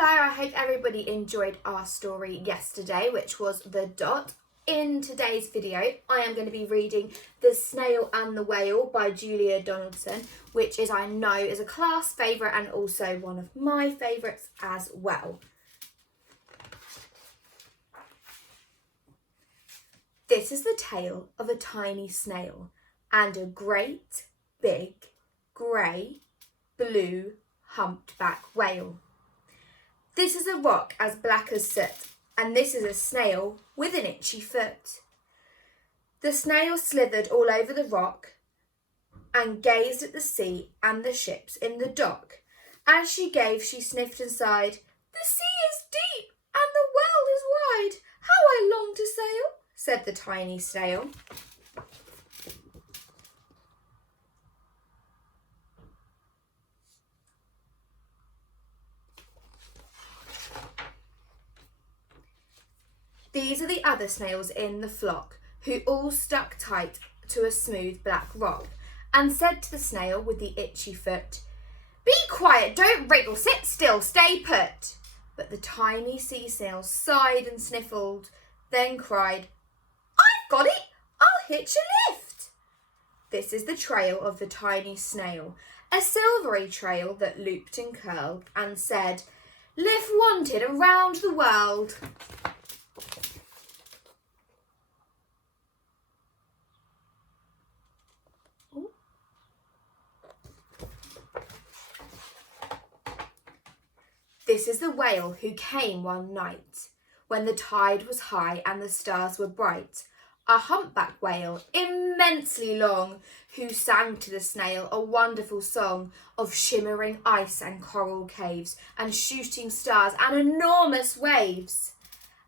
Hello, I hope everybody enjoyed our story yesterday, which was The Dot. In today's video, I am going to be reading The Snail and the Whale by Julia Donaldson, which I know is a class favourite and also one of my favourites as well. This is the tale of a tiny snail and a great, big, grey, blue, humpback whale. This is a rock as black as soot, and this is a snail with an itchy foot. The snail slithered all over the rock and gazed at the sea and the ships in the dock. As she gazed, she sniffed and sighed, "The sea is deep and the world is wide. How I long to sail," said the tiny snail. These are the other snails in the flock, who all stuck tight to a smooth black rock, and said to the snail with the itchy foot, "Be quiet, don't wriggle, sit still, stay put." But the tiny sea snail sighed and sniffled, then cried, "I've got it, I'll hitch a lift." This is the trail of the tiny snail, a silvery trail that looped and curled and said, "Lift wanted around the world." This is the whale who came one night, when the tide was high and the stars were bright, a humpback whale, immensely long, who sang to the snail a wonderful song of shimmering ice and coral caves and shooting stars and enormous waves.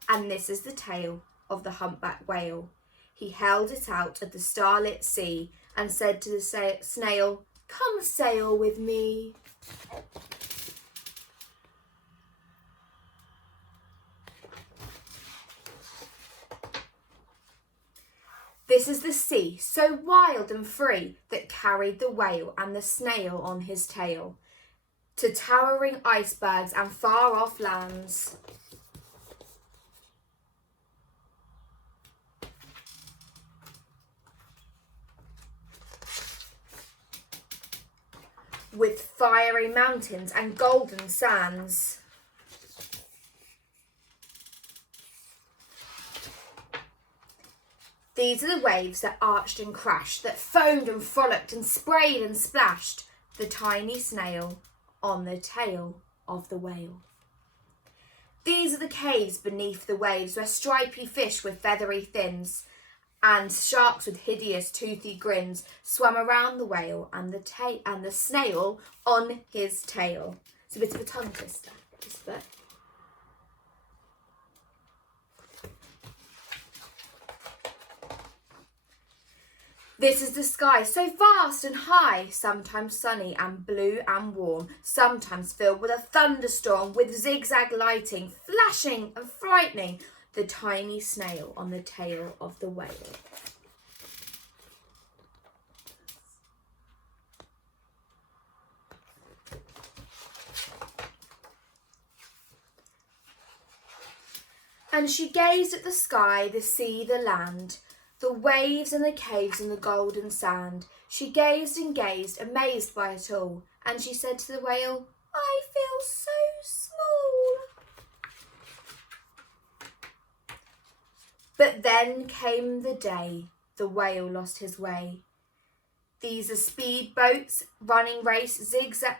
And this is the tale of the humpback whale. He held it out at the starlit sea and said to the snail, "Come sail with me." This is the sea, so wild and free, that carried the whale and the snail on his tail to towering icebergs and far-off lands. With fiery mountains and golden sands. These are the waves that arched and crashed, that foamed and frolicked and sprayed and splashed the tiny snail on the tail of the whale. These are the caves beneath the waves, where stripy fish with feathery fins and sharks with hideous toothy grins swam around the whale and the snail on his tail. It's a bit of a tongue twister, this book. This is the sky, so vast and high, sometimes sunny and blue and warm, sometimes filled with a thunderstorm, with zigzag lighting, flashing and frightening the tiny snail on the tail of the whale. And she gazed at the sky, the sea, the land, the waves and the caves and the golden sand. She gazed and gazed, amazed by it all, and she said to the whale, "I feel so small." But then came the day the whale lost his way. These are speedboats running race, These are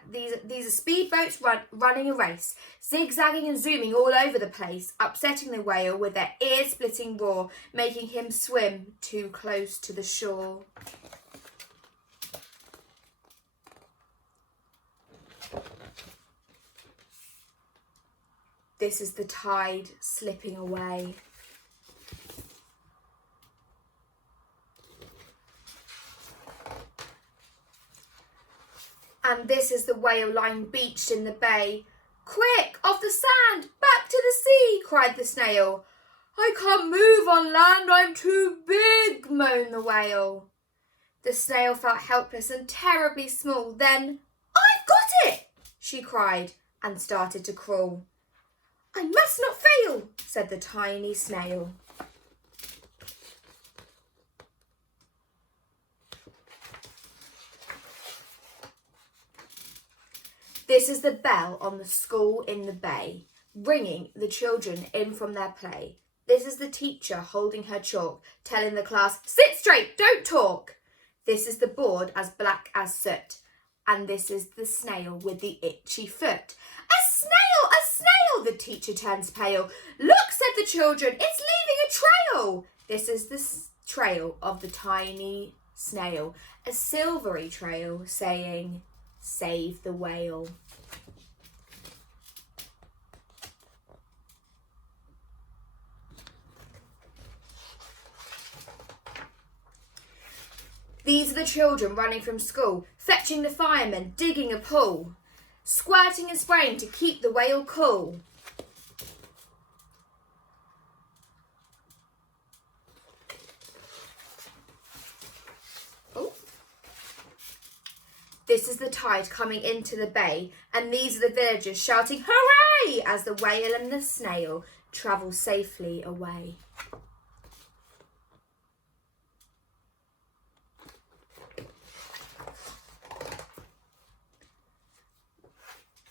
speedboats running a race, zigzagging and zooming all over the place, upsetting the whale with their ear-splitting roar, making him swim too close to the shore. This is the tide slipping away. And this is the whale lying beached in the bay. "Quick, off the sand, back to the sea," cried the snail. "I can't move on land, I'm too big," moaned the whale. The snail felt helpless and terribly small. Then, "I've got it," she cried, and started to crawl. "I must not fail," said the tiny snail. This is the bell on the school in the bay, ringing the children in from their play. This is the teacher holding her chalk, telling the class, "Sit straight, don't talk." This is the board as black as soot, and this is the snail with the itchy foot. "A snail, a snail!" The teacher turns pale. "Look," said the children, "it's leaving a trail." This is the trail of the tiny snail, a silvery trail saying, "Save the whale." These are the children running from school, fetching the firemen, digging a pool, squirting and spraying to keep the whale cool. Oh. This is the tide coming into the bay, and these are the villagers shouting "Hooray!" as the whale and the snail travel safely away.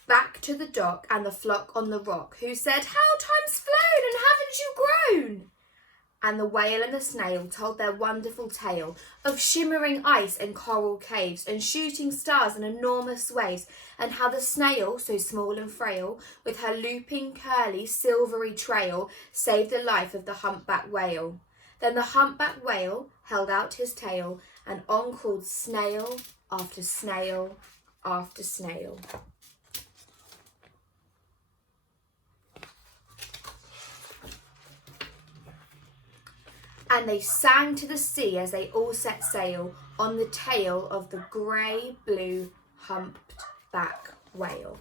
Back to the dock and the flock on the rock, who said, "How time's flown, and haven't you grown?" And the whale and the snail told their wonderful tale of shimmering ice and coral caves and shooting stars and enormous waves, and how the snail, so small and frail, with her looping, curly, silvery trail, saved the life of the humpback whale. Then the humpback whale held out his tail, and on crawled snail after snail after snail. And they sang to the sea as they all set sail on the tail of the grey-blue humpback whale.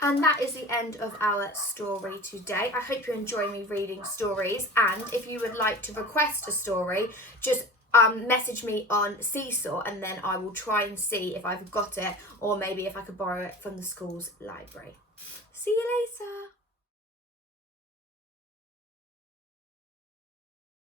And that is the end of our story today. I hope you enjoy me reading stories, and if you would like to request a story, just message me on Seesaw, and then I will try and see if I've got it, or maybe if I could borrow it from the school's library. See you later.